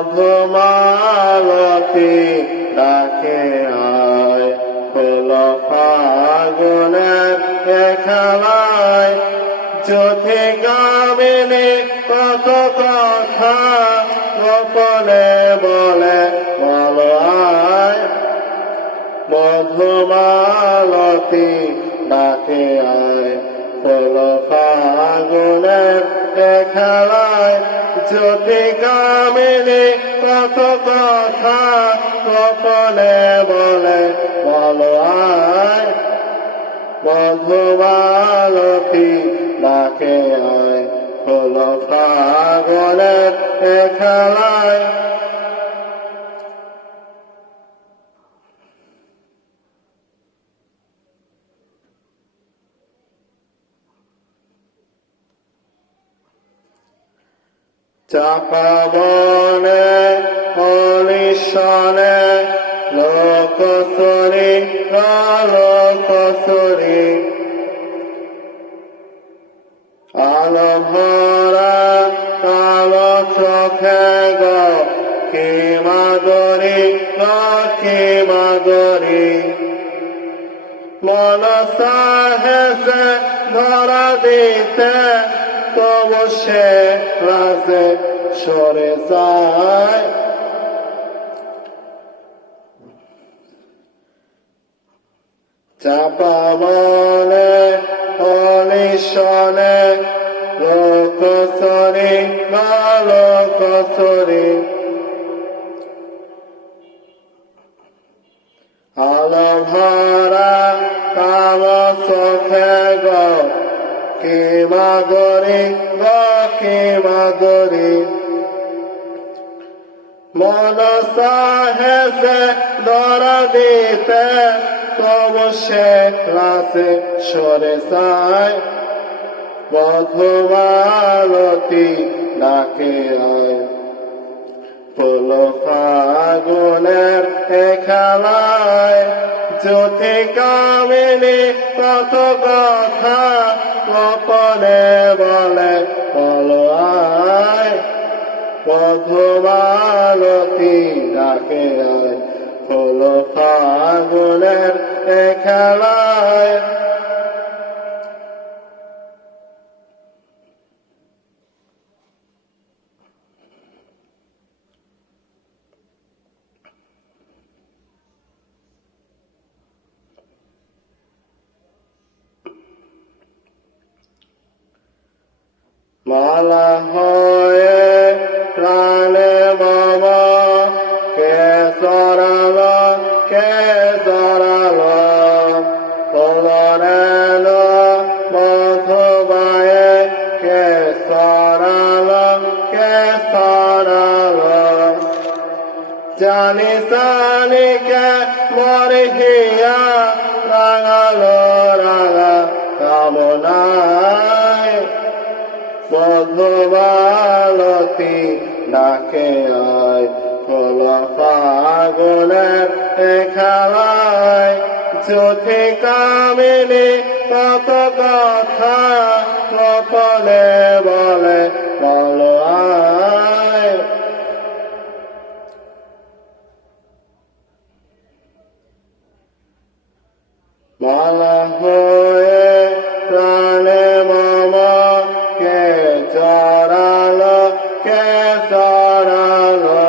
মধুমালতী ডাকে আয়, হলো ফাগুনের খেলায়। জ্যোতি গামিনী কত কথা গোপনে বলে, বলো আয়। মধুমালতী ডাকে আয়, হলো ফাগুনের খেলায়। জ্যোতি গামিনী কত কথা গোপনে বলে, বলো আয়। মধুমালতী ডাকে আয়, হলো ফাগুনের খেলায়। চাপা বনে অলিশনে লোকসরি লোকসরি, আলো ভরা কালো চোখে গো কি মাদুরী, কি মাদুরী। মনসা হেসে ধরা দিতে, তবু সে রাজে সরে যায়। চাপা বনে অলিশনে লোকসরি লোকসরি, আলো ভরা কালো চোখে গো কি মাদুরী, কি মাদুরী। মনসা হেসে ধরা দিতে, তবু সে রাজে সরে যায়। মধুমালতী ডাকে আয়, হলো ফাগুনের খেলায়। জ্যোতি গামিনী কত কথা গোপনে বলে, বলো আয়। মধুমালতী ডাকে আয়, হলো ফাগুনের খেলায়। মালা হয়ে প্রাণে বাবা কে সরালো, কে সরালো। কলরেন মধুবায়ে কে সরালো, কে সরালো। জানি জানি কে মরহিয়া রাঙালো রাঙা কামনায়। মধুমালতী ডাকে আয়, হলো ফাগুনের খেলায়। জ্যোতি গামিনী কত কথা গোপনে বলে, বলো আয়। মালা হয়ে প্রাণে মামা কে চরালো, কে চরালো।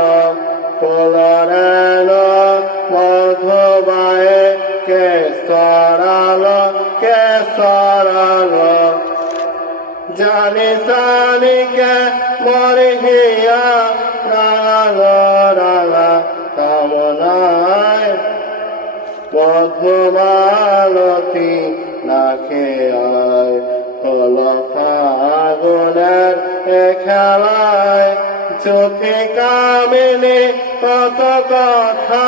কলরেন মধুবায়ে কে সরালো, কে সরালো। জানি জানি কে মরহিয়া রাঙালো রাঙা কামনায়। মধুমালতী ডাকে আয়, হলো ফাগুনের খেলায়। জ্যোতি গামিনী কত কথা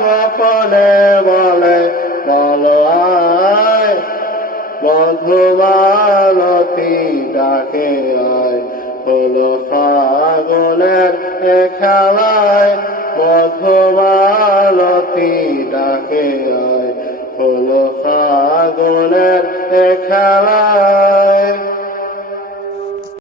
গোপনে বলে, বলো আয়। মধুমালতী ডাকে আয়, হলো ফাগুনের খেলায়। মধুমালতী ডাকে আয়, হলো ফাগুনের খেলায়।